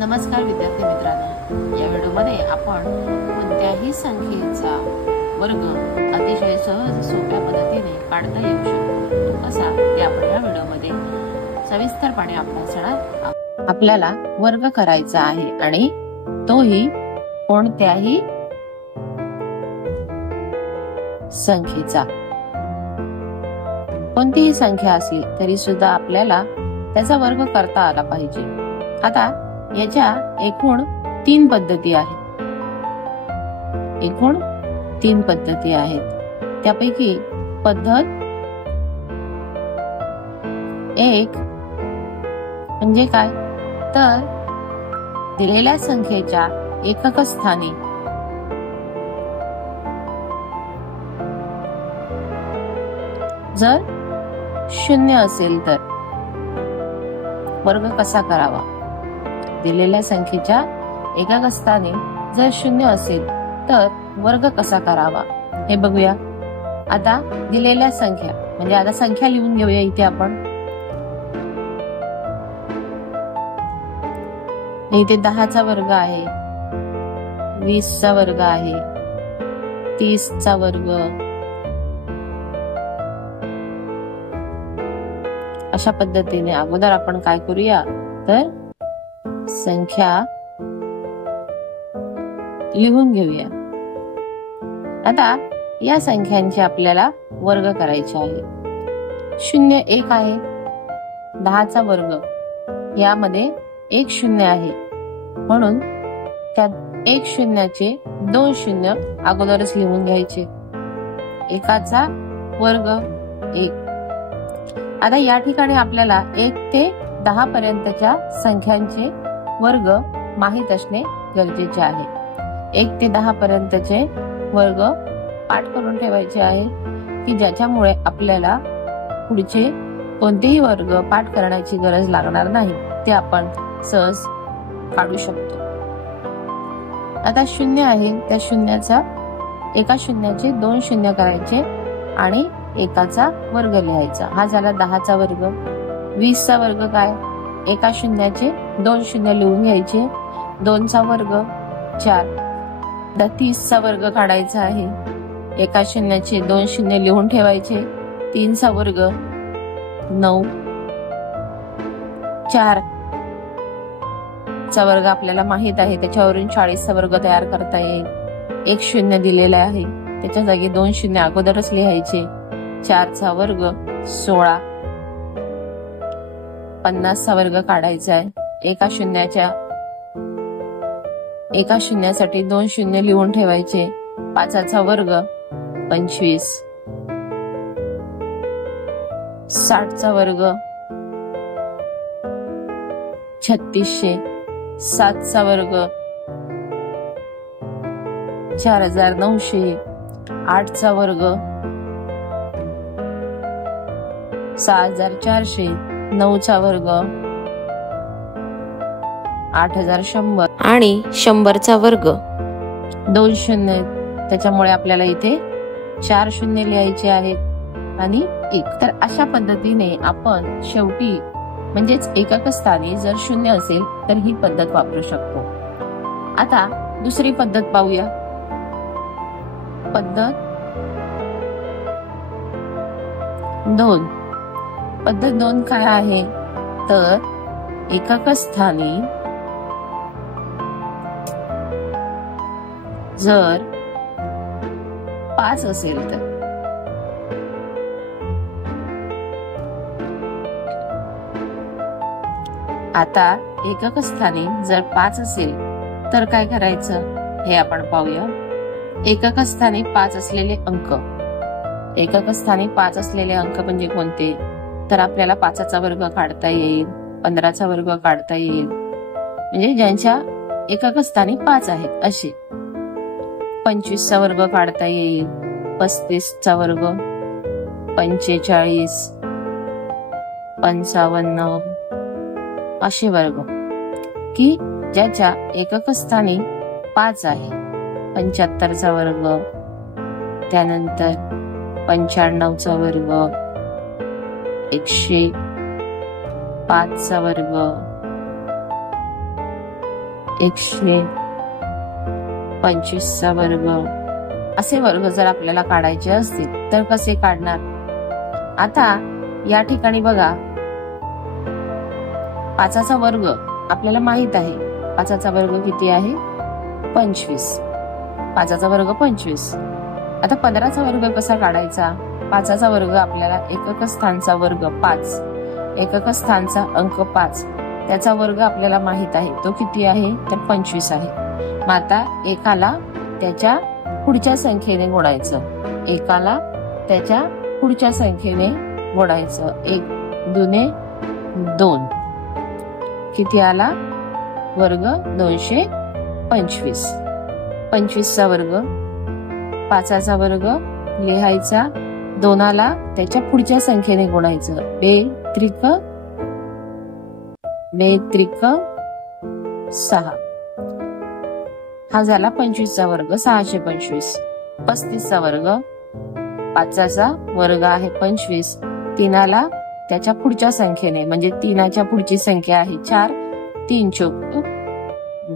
नमस्कार विद्यार्थी मित्रांनो, या व्हिडिओमध्ये आपण कोणत्याही संख्येचा वर्ग अतिशय सहज सोप्या पद्धतीने काढता येऊ शकतो तो कसा ते आपण या व्हिडिओमध्ये सविस्तरपणे अभ्यासणार. आपल्याला वर्ग करायचा आहे आणि तोही कोणत्याही संख्येचा. कोणतीही संख्या असली तरी सुद्धा आपल्याला त्याचा वर्ग करता आला पाहिजे. आता याच्या एकूण 3 पद्धती आहेत. त्यापैकी पद्धत 1 म्हणजे काय, तर दिलेल्या संख्येच्या एकक स्थानी जर 0 असेल तर वर्ग कसा करावा. दिलेल्या संख्येच्या एकक स्थानी जर 0 असेल तर वर्ग कसा करावा हे बघूया. आता दिलेल्या संख्या म्हणजे आता संख्या लिहून घेऊया. इथे आपण इथे 10चा वर्ग आहे, 20चा वर्ग आहे, 30चा वर्ग, अशा पद्धतीने अगोदर आपण काय करूया तर संख्या लिहून घेऊया. आता या संख्यांचे आपल्याला वर्ग करायचे आहे. 0 1 आहे, 10चा वर्ग यामध्ये 1 0 आहे म्हणून त्या 1 0चे 2 0 अगोदरच लिहून घ्यायचे. एकाचा वर्ग 1. आता या ठिकाणी आपल्याला 1 ते 10 पर्यंतच्या संख्यांचे वर्ग माहित असणे गरजेचे आहे. 1 ते 10 पर्यंतचे वर्ग पाठ करून ठेवायचे आहे की ज्याच्यामुळे आपल्याला पुढचे कोणतेही वर्ग पाठ करण्याची गरज लागणार नाही, ते आपण सहज काढू शकतो. आता 0 आहे, त्या शून्याचा एका शून्याचे 2 0 करायचे आणि एकाचा वर्ग लिहायचा. हा झाला 10चा वर्ग. 20चा वर्ग काय, एका शून्याचे 2 0 लिहून घ्यायचे, 2चा वर्ग 4. 30चा वर्ग काढायचा आहे. एका शून्याचे 2 0 लिहून ठेवायचे, 3चा वर्ग 9. 4 चा वर्ग आपल्याला माहित आहे, त्याच्यावरून 40चा वर्ग तयार करता येईल. 1 0 दिलेला आहे, त्याच्या जागी 2 0 अगोदरच लिहायचे. 4चा वर्ग 16. 50चा वर्ग काढायचा आहे. एका शून्यासाठी 2 0 लिहून ठेवायचे, 5चा वर्ग 25. 60चा वर्ग 3600. 7चा वर्ग 4900. 8चा वर्ग 6400. 9चा वर्ग 8100 आणि 100चा वर्ग 2 0. त्याच्यामुळे आपल्याला इथे 4 0 लिहायचे आहेत आणि 1. तर अशा पद्धतीने आपण शेवटी म्हणजेच एकक स्थानी जर 0 असेल तर ही पद्धत वापरू शकतो. आता दुसरी पद्धत पाहूया. पद्धत 2. पद्धत 2 काय आहे तर एकक स्थानी जर 5 असेल तर आता एकक स्थानी जर 5 असेल तर काय करायचं हे आपण पाहूया. एकक स्थानी 5 असलेले अंक. एकक स्थानी 5 असलेले अंक म्हणजे कोणते तर आपल्याला 5चा वर्ग काढता येईल, 15चा वर्ग काढता येईल, म्हणजे ज्यांच्या एकक स्थानी 5 आहेत असे. 25चा वर्ग काढता येईल, 35चा वर्ग, 45, 55 असे वर्ग की ज्याच्या एकक स्थानी 5 आहे. 75चा वर्ग, त्यानंतर 95चा वर्ग, 105चा वर्ग, 125चा वर्ग असे वर्ग जर आपल्याला काढायचे असतील तर कसे काढणार? आता या ठिकाणी बघा, 5चा वर्ग आपल्याला माहित आहे. 5चा वर्ग किती आहे? 25. 5चा वर्ग 25. आता 15चा वर्ग कसा काढायचा? 5चा वर्ग आपल्याला एकक स्थानचा वर्ग 5, एकक स्थानचा अंक 5, त्याचा वर्ग आपल्याला माहित आहे. तो किती आहे? तर 25 आहे. मग आता एकाला त्याच्या पुढच्या संख्येने गुणायचं. एकाला त्याच्या पुढच्या संख्येने गुणायचं. 1 दुने 2 किती आला? वर्ग 225. 25चा वर्ग, 5चा वर्ग लिहायचा, 2ला त्याच्या पुढच्या संख्येने गुणायचं. 2 त्रिक 6. हा झाला 25चा वर्ग, 625. 35चा वर्ग, 5चा वर्ग आहे 25, 3ला त्याच्या पुढच्या संख्येने म्हणजे 3च्या पुढची संख्या आहे 4, 3 चौक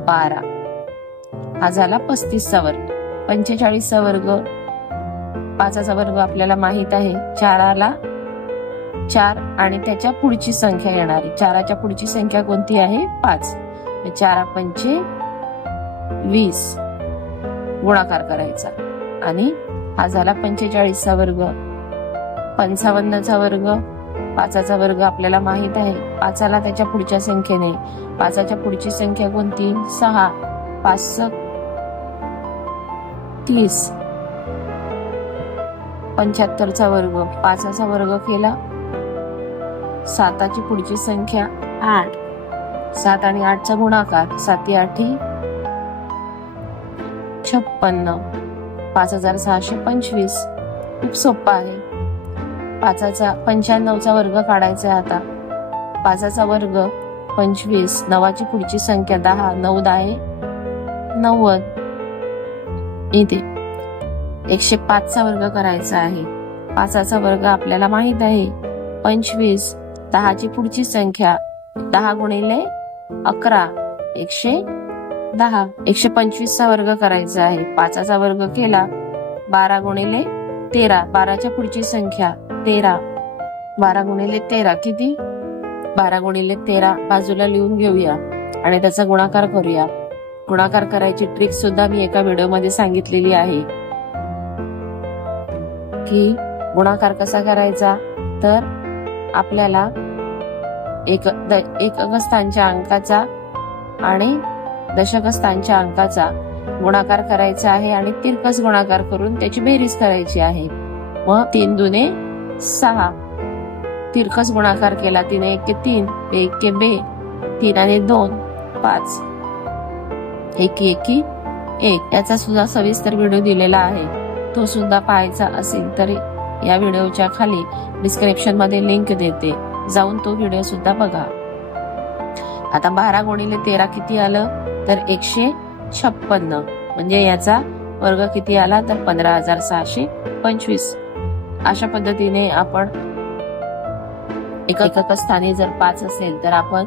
12. हा झाला 35चा वर्ग. 45चा वर्ग, 5चा वर्ग आपल्याला माहित आहे, 4ला 4 आणि त्याच्या पुढची संख्या येणारी. 4च्या पुढची संख्या कोणती आहे? 5. 4 पंचे 20 गुणाकार करायचा. आणि हा झाला 45चा वर्ग. 55चा वर्ग, 5चा वर्ग आपल्याला माहित आहे, 5ला त्याच्या पुढच्या संख्येने, 5च्या पुढची संख्या कोणती? 6, 5 30. 75चा वर्ग, 5चा वर्ग केला, 7ची पुढची संख्या 8, 7 आणि 8चा गुणाकार, 7 8 56. 5625. खूप सोपा आहे. 95चा वर्ग काढायचा आहे. आता 5चा वर्ग 25, 9ची पुढची संख्या 10, 9 10 90. इथे 105चा वर्ग करायचा आहे. 5चा वर्ग आपल्याला माहित आहे 25, 10ची पुढची संख्या 10 गुणिले 11 110. 125चा वर्ग करायचा आहे. 5चा वर्ग केला, 12 गुणिले 13, 12च्या पुढची संख्या 13, 12 गुणिले 13 किती? 12 गुणिले 13 बाजूला लिहून घेऊया आणि त्याचा गुणाकार करूया. गुणाकार करायची ट्रिक सुद्धा मी एका व्हिडिओमध्ये सांगितलेली आहे की गुणाकार कसा करायचा. तर आपल्याला एकक स्थानच्या अंकाचा आणि दशक स्थानच्या अंकाचा गुणाकार करायचा आहे आणि तिरकस गुणाकार करून त्याची बेरीज करायची आहे. मग 3 दुने 6 तिरकस गुणाकार केला. 3 1 3, 1 2, 3 आणि 2 5, 1 1 1. याचा सुद्धा सविस्तर व्हिडिओ दिलेला आहे. तो सुद्धा पाहायचा असेल तर या व्हिडिओच्या खाली डिस्क्रिप्शन मध्ये लिंक देते, जाऊन तो व्हिडिओ सुद्धा बघा. आता 12 गुणिले 13 किती आलं? तर 156. म्हणजे याचा वर्ग किती आला? तर 15,625. अशा पद्धतीने आपण एकक स्थानी जर 5 असेल तर आपण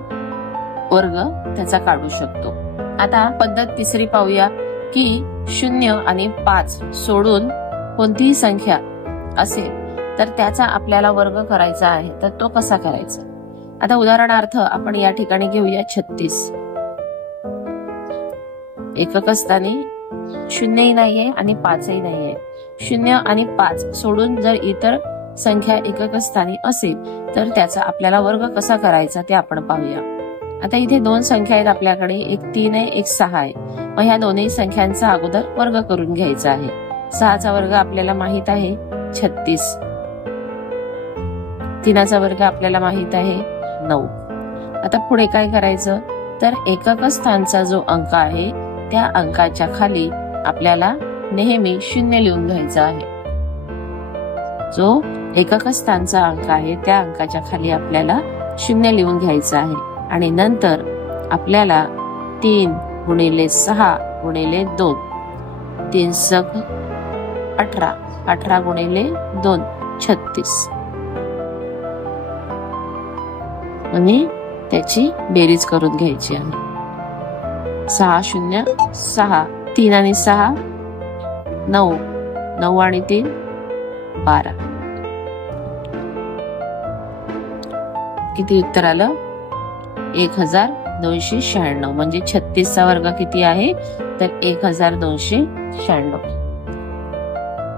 वर्ग त्याचा काढू शकतो. आता पद्धत तिसरी पाहूया की 0 आणि 5 सोडून कोणतीही संख्या असेल तर त्याचा आपल्याला वर्ग करायचा आहे. तर तो कसा करायचा? आता उदाहरणार्थ आपण या ठिकाणी घेऊया 36. एकक स्थानी 0ही नाहीये आणि 5ही नाहीये. 0 आणि 5 सोडून जर इतर संख्या एकक स्थानी असेल तर त्याचा आपल्याला वर्ग कसा करायचा ते आपण पाहूया. आता इथे 2 संख्या आहेत आपल्याकडे, एक 3 आहे, एक 6 आहे. मग ह्या दोन्ही संख्यांचा अगोदर वर्ग करून घ्यायचा आहे. 6चा वर्ग आपल्याला माहित आहे 36, 3चा वर्ग आपल्याला माहित आहे 9. आता पुढे काय करायचं? तर एकक स्थानचा जो अंक आहे त्या अंकाच्या खाली आपल्याला नेहमी 0 लिहून घ्यायचा आहे. जो एकक स्थानचा अंक आहे त्या अंकाच्या खाली आपल्याला 0 लिहून घ्यायचा आहे. आणि नंतर आपल्याला 3 गुणिले 6 गुणिले 2, 3 सक 18, 18 गुणिले 2 36 आणि त्याची बेरीज करून घ्यायची आहे. 6 0 6, 3 आणि 6 9, 9 आणि 3 12. किती उत्तर आलं? 1296. म्हणजे 36 चा वर्ग किती आहे तर 1296.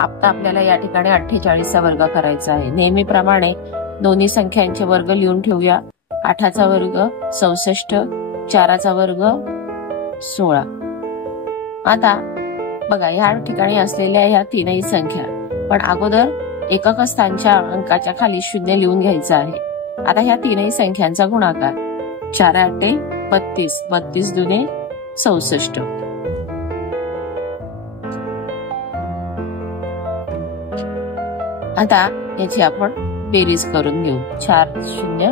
आता आपल्याला या ठिकाणी 48 चा वर्ग करायचा आहे. नेहमीप्रमाणे दोन्ही संख्यांचे वर्ग लिहून ठेवूया. 8 चा वर्ग 64, 4 चा वर्ग 16. आता बघा या ठिकाणी असलेल्या या तीनही संख्या, पण अगोदर एकक स्थानच्या अंकाच्या खाली 0 लिहून घ्यायचं आहे. आता ह्या तीनही संख्यांचा गुणाकार 4 8 32, 32 दुने 64. आता याची आपण बेरीज करून घेऊ. 4 0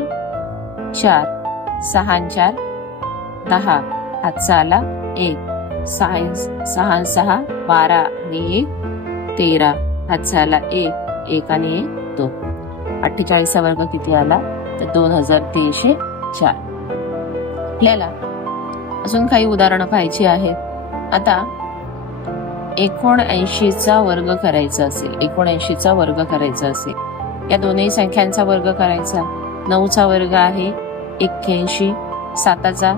4, 6 4 10, हातचा आला 1, 6 6 12 आणि 1 13, हातचा आला 1, 1 आणि 1 2. 48 चा वर्ग किती आला तर 2304. आपल्याला अजून काही उदाहरणं पाहायची आहेत. आता 79 चा वर्ग करायचा असेल, 79 चा वर्ग करायचा असेल, या दोन्ही संख्यांचा वर्ग करायचा. 9 चा वर्ग आहे 81, 7 चा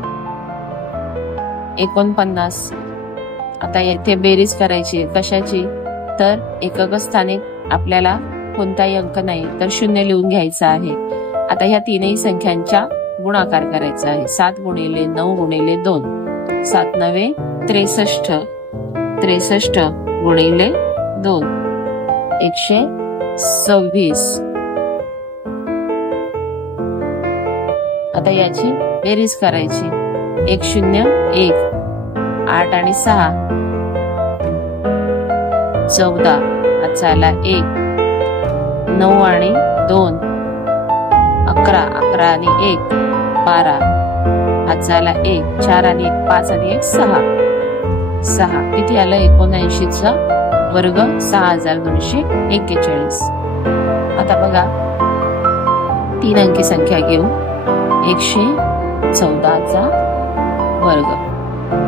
49. आता येथे बेरीज करायची. कशाची तर एकक स्थानी आपल्याला कोणताही अंक नाही तर 0 लिहून घ्यायचा आहे. आता ह्या तीनही संख्यांचा गुणाकार करायचा आहे. 7 गुणिले 9 गुणिले 2, 7 9 63, 63 गुणिले 2 126. आता याची बेरीज करायची. 1 0 1, 8 आणि 6 14, हातचा आला 1, 9 आणि 2 11, 11 आणि 1 12, हातचा आला 1, 4 आणि 1 5 आणि 1 6. किती आलं 79 चा वर्ग 6241. आता बघा 3 अंकी संख्या घेऊ. 114 चा वर्ग.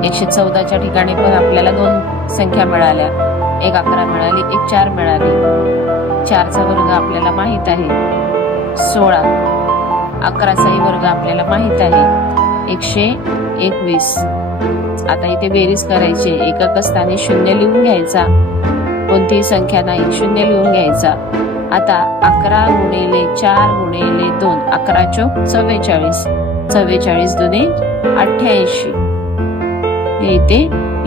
114 च्या ठिकाणी पण आपल्याला 2 संख्या मिळाल्या. एक 11 मिळाली, एक 4 मिळाली. 4 चा वर्ग आपल्याला माहित आहे 16. 11 चाही वर्ग आपल्याला माहित आहे 121. आता इथे बेरीज करायची. एकक स्थानी 0 लिहून घ्यायचा. कोणतीही संख्या नाही 0 लिहून घ्यायचा. आता 11 गुणिले 4 गुणिले 2, 11 चोक 44, 44 दुने 88. हे इथे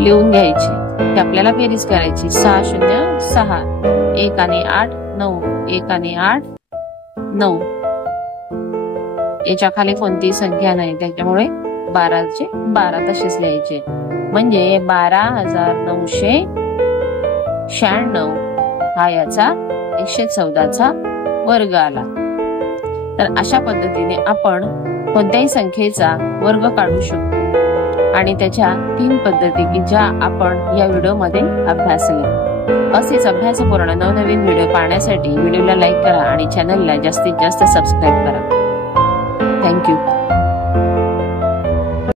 लिहून घ्यायचे. ते आपल्याला बेरीज करायची. 6 0 6, 1 आणि 8 9, 1 आणि 8 9. याच्या खाली कोणतीही संख्या नाही त्याच्यामुळे 12चे 12 तसेच लिहायचे. म्हणजे 12996 हा याचा 114 चा वर्ग आला. तर अशा पद्धतीने आपण कोणत्याही संख्येचा वर्ग काढू शकतो आणि त्याच्या 3 पद्धती की ज्या आपण या व्हिडिओमध्ये अभ्यासल्या. असेच अभ्यासपूर्ण नवनवीन व्हिडिओ पाहण्यासाठी व्हिडिओला लाईक करा आणि चॅनलला जास्तीत जास्त सबस्क्राईब करा. थँक्यू.